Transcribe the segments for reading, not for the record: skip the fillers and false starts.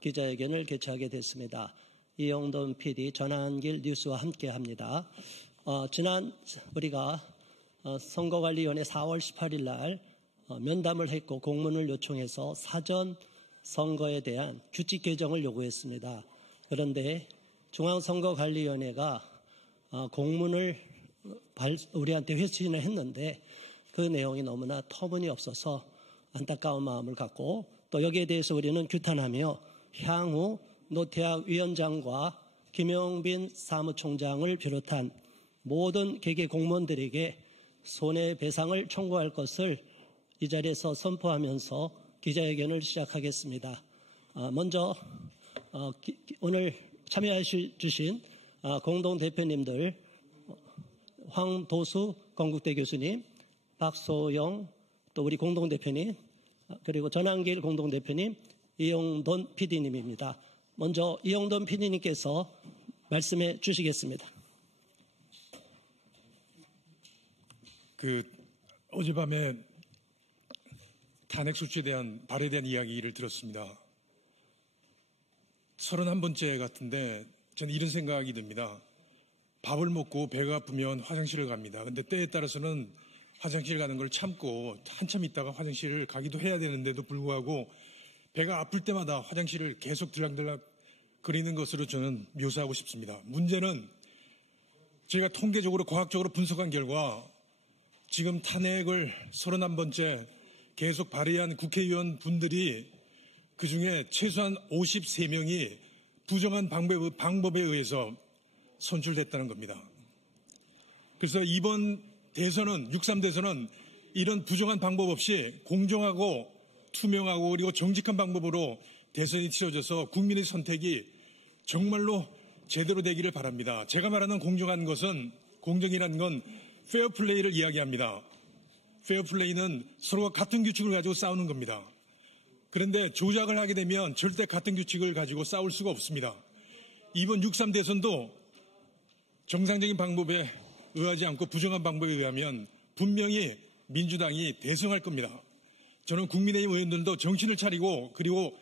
기자회견을 개최하게 됐습니다. 이영돈 PD, 전한길 뉴스와 함께합니다. 지난 우리가 선거관리위원회 4월 18일 날 면담을 했고 공문을 요청해서 사전 선거에 대한 규칙 개정을 요구했습니다. 그런데 중앙선거관리위원회가 공문을 우리한테 회신을 했는데 그 내용이 너무나 터무니없어서 안타까운 마음을 갖고 또 여기에 대해서 우리는 규탄하며 향후 노태학 위원장과 김용빈 사무총장을 비롯한 모든 개개 공무원들에게 손해배상을 청구할 것을 이 자리에서 선포하면서 기자회견을 시작하겠습니다. 먼저 오늘 참여해 주신 공동대표님들 황도수 건국대 교수님, 박소영 또 우리 공동대표님, 그리고 전한길 공동대표님, 이영돈 PD님입니다. 먼저 이영돈 PD님께서 말씀해 주시겠습니다. 어젯밤에 탄핵 소추에 대한 발의에 대한 이야기를 들었습니다. 31번째 같은데 저는 이런 생각이 듭니다. 밥을 먹고 배가 아프면 화장실을 갑니다. 근데 때에 따라서는 화장실 가는 걸 참고 한참 있다가 화장실을 가기도 해야 되는데도 불구하고 배가 아플 때마다 화장실을 계속 들락들락 거리는 것으로 저는 묘사하고 싶습니다. 문제는 제가 통계적으로 과학적으로 분석한 결과 지금 탄핵을 31번째 계속 발의한 국회의원 분들이 그중에 최소한 53명이 부정한 방법에 의해서 선출됐다는 겁니다. 그래서 이번 대선은 6.3 대선은 이런 부정한 방법 없이 공정하고 투명하고 그리고 정직한 방법으로 대선이 치러져서 국민의 선택이 정말로 제대로 되기를 바랍니다. 제가 말하는 공정한 것은 공정이라는 건 페어플레이를 이야기합니다. 페어플레이는 서로가 같은 규칙을 가지고 싸우는 겁니다. 그런데 조작을 하게 되면 절대 같은 규칙을 가지고 싸울 수가 없습니다. 이번 6.3 대선도 정상적인 방법에 의하지 않고 부정한 방법에 의하면 분명히 민주당이 대승할 겁니다. 저는 국민의힘 의원들도 정신을 차리고 그리고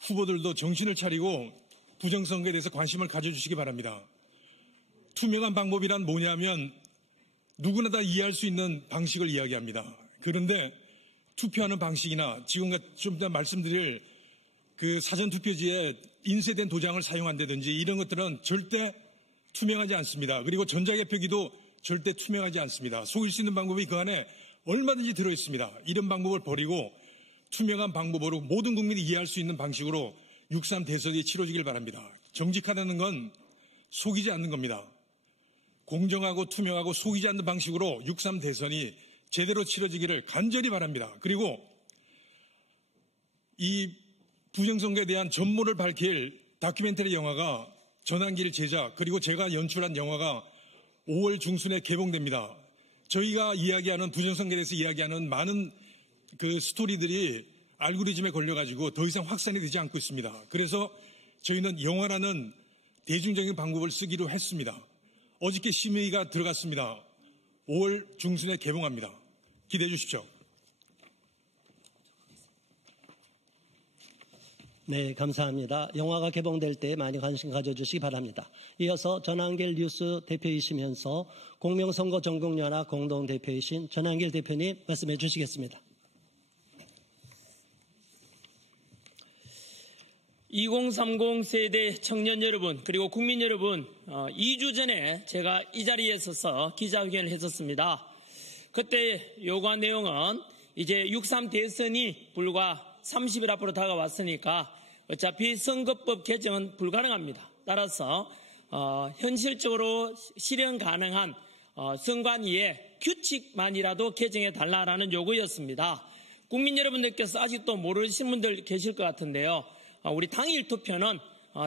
후보들도 정신을 차리고 부정선거에 대해서 관심을 가져주시기 바랍니다. 투명한 방법이란 뭐냐면 누구나 다 이해할 수 있는 방식을 이야기합니다. 그런데 투표하는 방식이나 지금 좀 더 말씀드릴 그 사전투표지에 인쇄된 도장을 사용한다든지 이런 것들은 절대 투명하지 않습니다. 그리고 전자개표기도 절대 투명하지 않습니다. 속일 수 있는 방법이 그 안에 얼마든지 들어있습니다. 이런 방법을 버리고 투명한 방법으로 모든 국민이 이해할 수 있는 방식으로 6.3 대선이 치러지길 바랍니다. 정직하다는 건 속이지 않는 겁니다. 공정하고 투명하고 속이지 않는 방식으로 6.3 대선이 제대로 치러지기를 간절히 바랍니다. 그리고 이 부정선거에 대한 전모를 밝힐 다큐멘터리 영화가 전한길 제작 그리고 제가 연출한 영화가 5월 중순에 개봉됩니다. 저희가 이야기하는 부정선거에 대해서 이야기하는 많은 그 스토리들이 알고리즘에 걸려가지고 더 이상 확산이 되지 않고 있습니다. 그래서 저희는 영화라는 대중적인 방법을 쓰기로 했습니다. 어저께 심의가 들어갔습니다. 5월 중순에 개봉합니다. 기대해 주십시오. 네, 감사합니다. 영화가 개봉될 때 많이 관심 가져주시기 바랍니다. 이어서 전한길 뉴스 대표이시면서 공명선거전국연합 공동대표이신 전한길 대표님 말씀해 주시겠습니다. 2030 세대 청년 여러분 그리고 국민 여러분 2주 전에 제가 이 자리에 서서 기자회견을 했었습니다. 그때 요구한 내용은 이제 6.3 대선이 불과 30일 앞으로 다가왔으니까 어차피 선거법 개정은 불가능합니다. 따라서 현실적으로 실현 가능한 선관위의 규칙만이라도 개정해 달라라는 요구였습니다. 국민 여러분들께서 아직도 모르신 분들 계실 것 같은데요. 우리 당일 투표는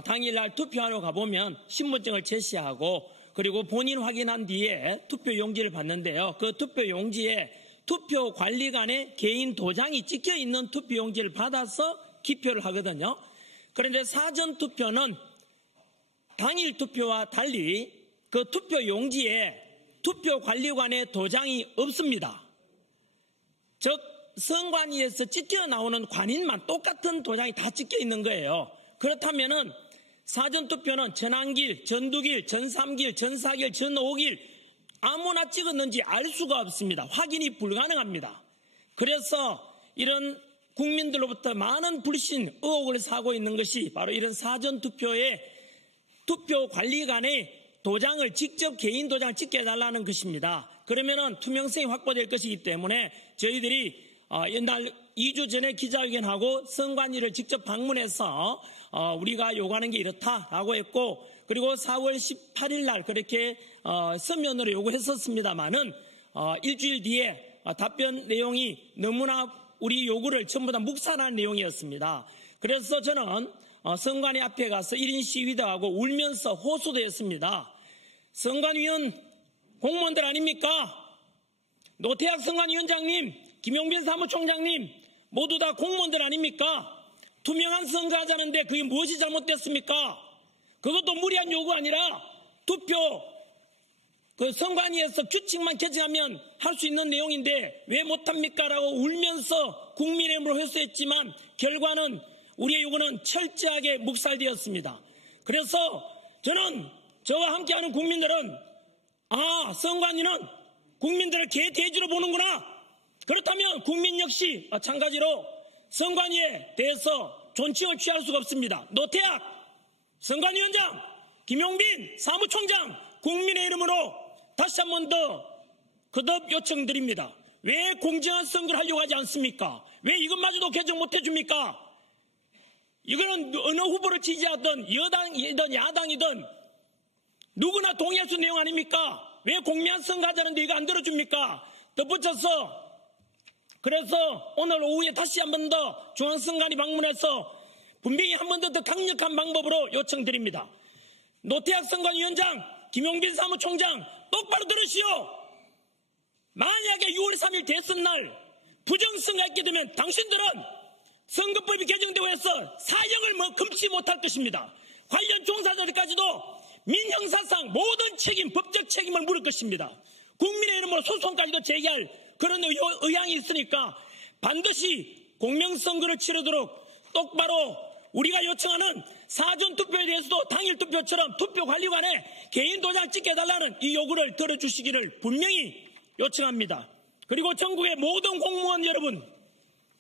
당일날 투표하러 가보면 신분증을 제시하고 그리고 본인 확인한 뒤에 투표 용지를 받는데요. 그 투표 용지에 투표관리관의 개인 도장이 찍혀 있는 투표 용지를 받아서 기표를 하거든요. 그런데 사전 투표는 당일 투표와 달리 그 투표 용지에 투표관리관의 도장이 없습니다. 즉 선관위에서 찍혀 나오는 관인만 똑같은 도장이 다 찍혀 있는 거예요. 그렇다면은 사전투표는 전환길, 전두길, 전삼길, 전사길, 전오길 아무나 찍었는지 알 수가 없습니다. 확인이 불가능합니다. 그래서 이런 국민들로부터 많은 불신, 의혹을 사고 있는 것이 바로 이런 사전투표의 투표관리관의 도장을 직접 개인 도장을 찍게 해달라는 것입니다. 그러면은 투명성이 확보될 것이기 때문에 저희들이 옛날 2주 전에 기자회견하고 선관위를 직접 방문해서 우리가 요구하는 게 이렇다라고 했고, 그리고 4월 18일 날 그렇게 서면으로 요구했었습니다만은 일주일 뒤에 답변 내용이 너무나 우리 요구를 전부 다 묵살한 내용이었습니다. 그래서 저는 선관위 앞에 가서 1인 시위도 하고 울면서 호소도 했습니다. 선관위원 공무원들 아닙니까? 노태학 선관위원장님, 김용빈 사무총장님 모두 다 공무원들 아닙니까? 투명한 선거하자는데 그게 무엇이 잘못됐습니까? 그것도 무리한 요구 아니라 투표 선관위에서 규칙만 개정하면 할 수 있는 내용인데 왜 못합니까? 라고 울면서 국민의힘으로 회수했지만 결과는 우리의 요구는 철저하게 묵살되었습니다. 그래서 저는 저와 함께하는 국민들은 선관위는 국민들을 개돼지로 보는구나. 그렇다면 국민 역시 마찬가지로 선관위에 대해서 존칭을 취할 수가 없습니다. 노태학 선관위원장, 김용빈 사무총장, 국민의 이름으로 다시 한 번 더 거듭 요청드립니다. 왜 공정한 선거를 하려고 하지 않습니까? 왜 이것마저도 개정 못해줍니까? 이거는 어느 후보를 지지하든 여당이든 야당이든 누구나 동의할 수 있는 내용 아닙니까? 왜 공명한 선거 하자는데 이거 안 들어줍니까? 덧붙여서 그래서 오늘 오후에 다시 한 번 더 중앙선관위 방문해서 분명히 한 번 더 강력한 방법으로 요청드립니다. 노태학 선관위원장, 김용빈 사무총장 똑바로 들으시오. 만약에 6월 3일 대선날 부정선거가 있게 되면 당신들은 선거법이 개정되고 해서 사형을 금치 못할 것입니다. 관련 종사자들까지도 민형사상 모든 책임, 법적 책임을 물을 것입니다. 국민의 이름으로 소송까지도 제기할 그런 의향이 있으니까 반드시 공명선거를 치르도록 똑바로 우리가 요청하는 사전투표에 대해서도 당일투표처럼 투표관리관에 개인 도장 찍게 해달라는 이 요구를 들어주시기를 분명히 요청합니다. 그리고 전국의 모든 공무원 여러분,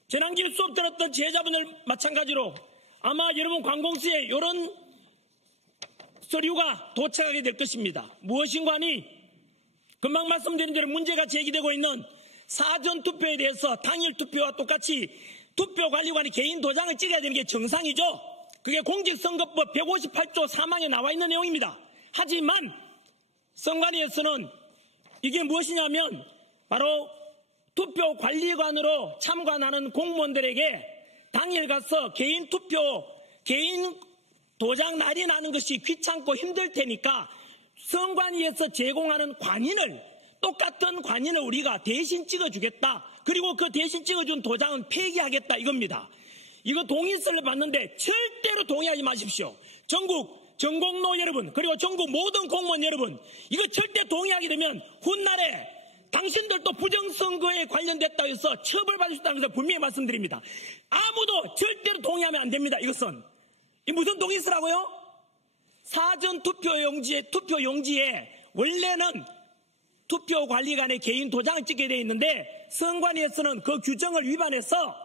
전환길 수업 들었던 제자분들 마찬가지로 아마 여러분 관공서에 이런 서류가 도착하게 될 것입니다. 무엇인가니 금방 말씀드린 대로 문제가 제기되고 있는 사전투표에 대해서 당일투표와 똑같이 투표관리관이 개인 도장을 찍어야 되는 게 정상이죠. 그게 공직선거법 158조 3항에 나와 있는 내용입니다. 하지만 선관위에서는 이게 무엇이냐면 바로 투표관리관으로 참관하는 공무원들에게 당일 가서 개인 도장 날인하는 것이 귀찮고 힘들 테니까 선관위에서 제공하는 똑같은 관인을 우리가 대신 찍어주겠다. 그리고 그 대신 찍어준 도장은 폐기하겠다 이겁니다. 이거 동의서를 받는데 절대로 동의하지 마십시오. 전국 전공로 여러분, 그리고 전국 모든 공무원 여러분, 이거 절대 동의하게 되면 훗날에 당신들도 부정선거에 관련됐다 해서 처벌받을 수 있다는 것을 분명히 말씀드립니다. 아무도 절대로 동의하면 안 됩니다. 이것은 이 무슨 동의서라고요? 사전투표용지에 원래는 투표관리관의 개인 도장을 찍게 되어 있는데 선관위에서는 그 규정을 위반해서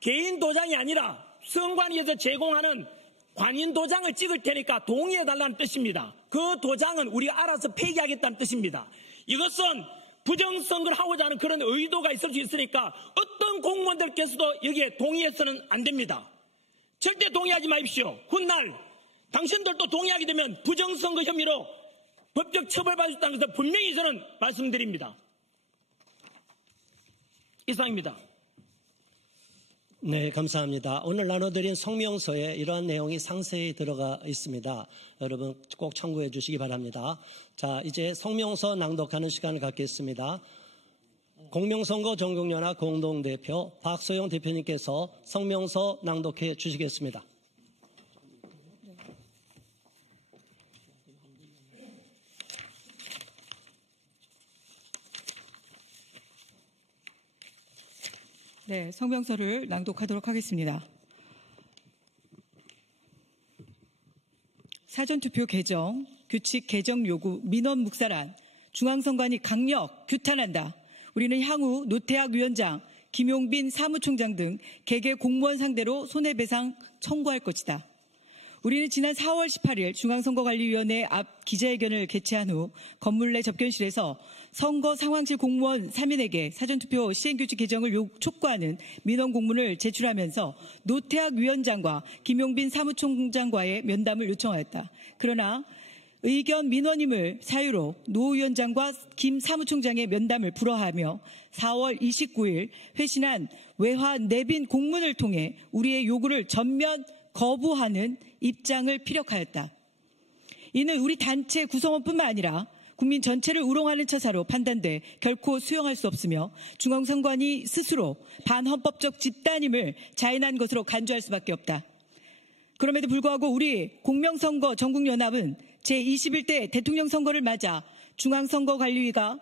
개인 도장이 아니라 선관위에서 제공하는 관인 도장을 찍을 테니까 동의해달라는 뜻입니다. 그 도장은 우리가 알아서 폐기하겠다는 뜻입니다. 이것은 부정선거를 하고자 하는 그런 의도가 있을 수 있으니까 어떤 공무원들께서도 여기에 동의해서는 안 됩니다. 절대 동의하지 마십시오. 훗날 당신들도 동의하게 되면 부정선거 혐의로 법적 처벌받을 수 있다는 것을 분명히 저는 말씀드립니다. 이상입니다. 네, 감사합니다. 오늘 나눠드린 성명서에 이러한 내용이 상세히 들어가 있습니다. 여러분 꼭 참고해 주시기 바랍니다. 자, 이제 성명서 낭독하는 시간을 갖겠습니다. 공명선거 전국연합 공동대표 박소영 대표님께서 성명서 낭독해 주시겠습니다. 네, 성명서를 낭독하도록 하겠습니다. 사전투표 개정, 규칙 개정 요구 민원 묵살한 중앙선관위 강력 규탄한다. 우리는 향후 노태학 위원장, 김용빈 사무총장 등 개개 공무원 상대로 손해배상 청구할 것이다. 우리는 지난 4월 18일 중앙선거관리위원회 앞 기자회견을 개최한 후 건물 내 접견실에서 선거 상황실 공무원 3인에게 사전투표 시행규칙 개정을 촉구하는 민원 공문을 제출하면서 노태학 위원장과 김용빈 사무총장과의 면담을 요청하였다. 그러나 의견 민원임을 사유로 노 위원장과 김 사무총장의 면담을 불허하며 4월 29일 회신한 외화 내빈 공문을 통해 우리의 요구를 전면 거부하는 입장을 피력하였다. 이는 우리 단체 구성원뿐만 아니라 국민 전체를 우롱하는 처사로 판단돼 결코 수용할 수 없으며 중앙선관위 스스로 반헌법적 집단임을 자인한 것으로 간주할 수밖에 없다. 그럼에도 불구하고 우리 공명선거 전국연합은 제21대 대통령 선거를 맞아 중앙선거관리위가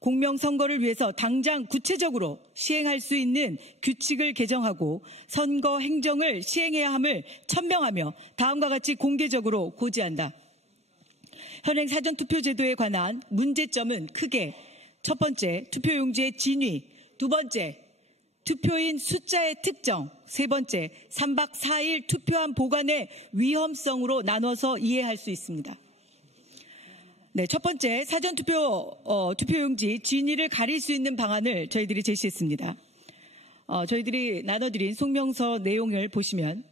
공명선거를 위해서 당장 구체적으로 시행할 수 있는 규칙을 개정하고 선거 행정을 시행해야 함을 천명하며 다음과 같이 공개적으로 고지한다. 현행 사전투표제도에 관한 문제점은 크게 첫 번째, 투표용지의 진위, 두 번째, 투표인 숫자의 특정, 세 번째, 3박 4일 투표함 보관의 위험성으로 나눠서 이해할 수 있습니다. 네, 첫 번째, 투표용지 진위를 가릴 수 있는 방안을 저희들이 제시했습니다. 저희들이 나눠드린 송명서 내용을 보시면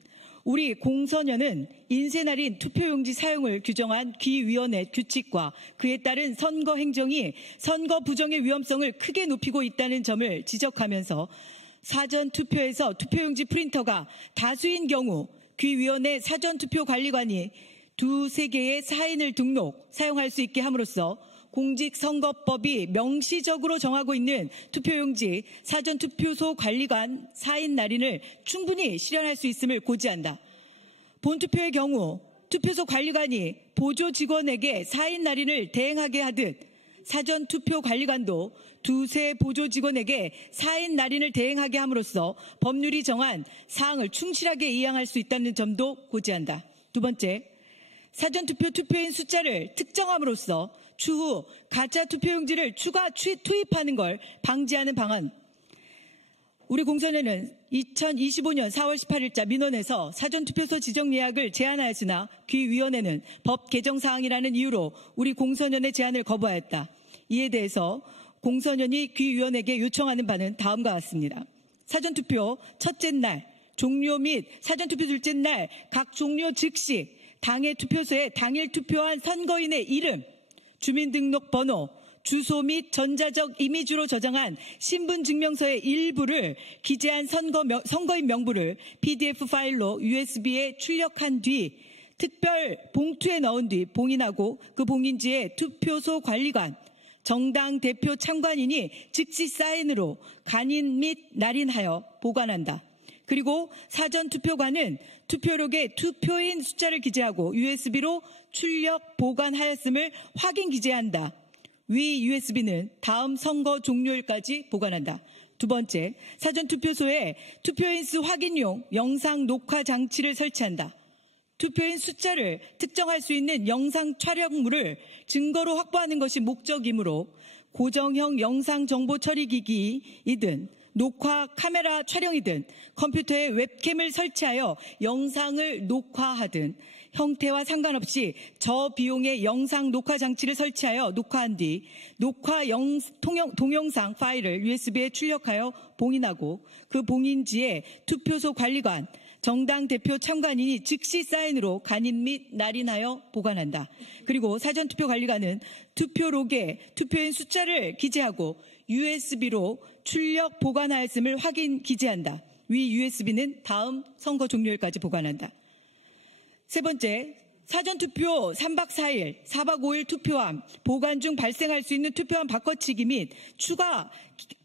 우리 공선연은 인쇄날인 투표용지 사용을 규정한 귀위원회 규칙과 그에 따른 선거 행정이 선거 부정의 위험성을 크게 높이고 있다는 점을 지적하면서 사전투표에서 투표용지 프린터가 다수인 경우 귀위원회 사전투표관리관이 2-3개의 사인을 사용할 수 있게 함으로써 공직선거법이 명시적으로 정하고 있는 투표용지 사전투표소 관리관 사인 날인을 충분히 실현할 수 있음을 고지한다. 본투표의 경우 투표소 관리관이 보조 직원에게 사인 날인을 대행하게 하듯 사전투표 관리관도 2-3 보조 직원에게 사인 날인을 대행하게 함으로써 법률이 정한 사항을 충실하게 이행할 수 있다는 점도 고지한다. 두 번째, 사전투표 투표인 숫자를 특정함으로써 추후 가짜 투표용지를 추가 투입하는 걸 방지하는 방안. 우리 공선연은 2025년 4월 18일자 민원에서 사전투표소 지정 예약을 제안하였으나 귀위원회는 법 개정 사항이라는 이유로 우리 공선연의 제안을 거부하였다. 이에 대해서 공선연이 귀위원에게 요청하는 바는 다음과 같습니다. 사전투표 첫째 날, 종료 및 사전투표 둘째 날 각 종료 즉시 당해 투표소에 당일 투표한 선거인의 이름, 주민등록번호, 주소 및 전자적 이미지로 저장한 신분증명서의 일부를 기재한 선거인 명부를 PDF 파일로 USB에 출력한 뒤 특별 봉투에 넣은 뒤 봉인하고 그 봉인지에 투표소 관리관, 정당 대표 참관인이 즉시 사인으로 간인 및 날인하여 보관한다. 그리고 사전투표관은 투표록에 투표인 숫자를 기재하고 USB로 출력 보관하였음을 확인 기재한다. 위 USB는 다음 선거 종료일까지 보관한다. 두 번째, 사전투표소에 투표인 수 확인용 영상 녹화 장치를 설치한다. 투표인 숫자를 특정할 수 있는 영상 촬영물을 증거로 확보하는 것이 목적이므로 고정형 영상 정보 처리기기이든 녹화 카메라 촬영이든 컴퓨터에 웹캠을 설치하여 영상을 녹화하든 형태와 상관없이 저비용의 영상 녹화 장치를 설치하여 녹화한 뒤 녹화 동영상 파일을 USB에 출력하여 봉인하고 그 봉인지에 투표소 관리관, 정당 대표 참관인이 즉시 사인으로 간인 및 날인하여 보관한다. 그리고 사전투표 관리관은 투표록에 투표인 숫자를 기재하고 USB로 출력 보관하였음을 확인 기재한다. 위 USB는 다음 선거 종료일까지 보관한다. 세 번째, 사전투표 3박 4일, 4박 5일 투표함, 보관 중 발생할 수 있는 투표함 바꿔치기 및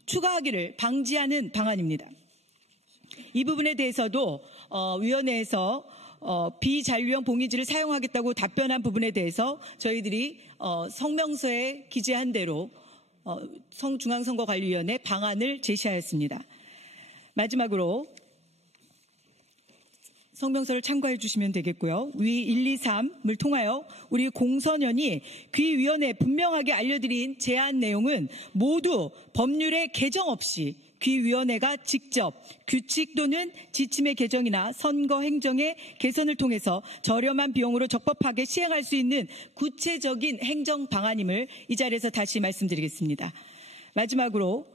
추가하기를 방지하는 방안입니다. 이 부분에 대해서도 위원회에서 비잔류형 봉인지를 사용하겠다고 답변한 부분에 대해서 저희들이 성명서에 기재한 대로 성명서를 참고해 주시면 되겠고요. 위 1, 2, 3을 통하여 우리 공선연이 귀위원회에 분명하게 알려드린 제안 내용은 모두 법률의 개정 없이 귀위원회가 직접 규칙 또는 지침의 개정이나 선거 행정의 개선을 통해서 저렴한 비용으로 적법하게 시행할 수 있는 구체적인 행정 방안임을 이 자리에서 다시 말씀드리겠습니다. 마지막으로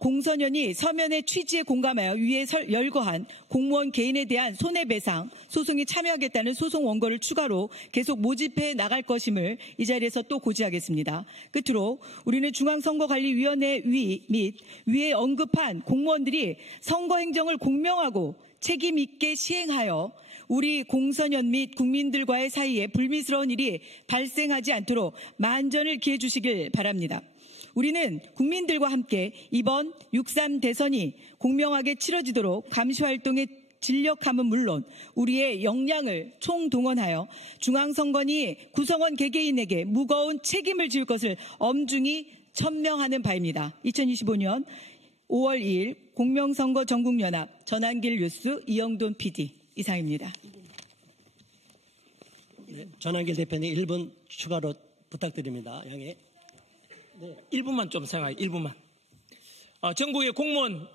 공선연이 서면의 취지에 공감하여 위에 열거한 공무원 개인에 대한 손해배상 소송에 참여하겠다는 소송 원고를 추가로 계속 모집해 나갈 것임을 이 자리에서 또 고지하겠습니다. 끝으로 우리는 중앙선거관리위원회 및 위에 언급한 공무원들이 선거행정을 공명하고 책임 있게 시행하여 우리 공선연 및 국민들과의 사이에 불미스러운 일이 발생하지 않도록 만전을 기해 주시길 바랍니다. 우리는 국민들과 함께 이번 6.3 대선이 공명하게 치러지도록 감시활동에 진력함은 물론 우리의 역량을 총동원하여 중앙선관위 구성원 개개인에게 무거운 책임을 지을 것을 엄중히 천명하는 바입니다. 2025년 5월 2일 공명선거전국연합 전한길 뉴스 이영돈 PD 이상입니다. 네, 전한길 대표님 1분 추가로 부탁드립니다. 양해. 네, 1분만 좀 생각해, 1분만. 전국의 공무원,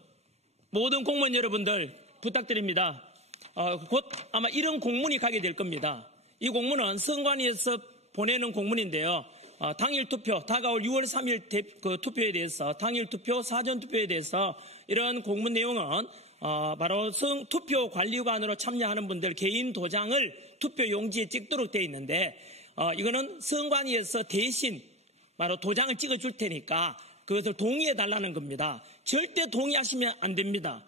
모든 공무원 여러분들 부탁드립니다. 곧 아마 이런 공문이 가게 될 겁니다. 이 공문은 선관위에서 보내는 공문인데요. 당일 투표, 다가올 6월 3일 그 투표에 대해서, 당일 투표, 사전 투표에 대해서 이런 공문 내용은 바로 투표 관리관으로 참여하는 분들 개인 도장을 투표 용지에 찍도록 되어 있는데, 이거는 선관위에서 대신 바로 도장을 찍어줄 테니까 그것을 동의해달라는 겁니다. 절대 동의하시면 안 됩니다.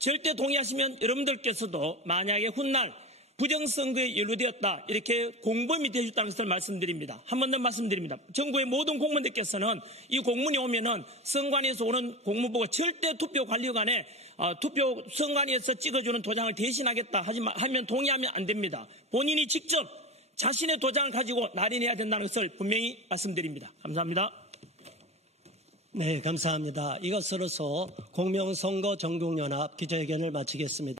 절대 동의하시면 여러분들께서도 만약에 훗날 부정선거에 연루되었다 이렇게 공범이 되셨다는 것을 말씀드립니다. 한 번 더 말씀드립니다. 정부의 모든 공무원들께서는 이 공문이 오면은 선관위에서 오는 공문 보고 절대 투표 관리관에 투표 선관위에서 찍어주는 도장을 대신하겠다 하면 동의하면 안 됩니다. 본인이 직접 자신의 도장을 가지고 날인해야 된다는 것을 분명히 말씀드립니다. 감사합니다. 네, 감사합니다. 이것으로서 공명선거전국연합 기자회견을 마치겠습니다.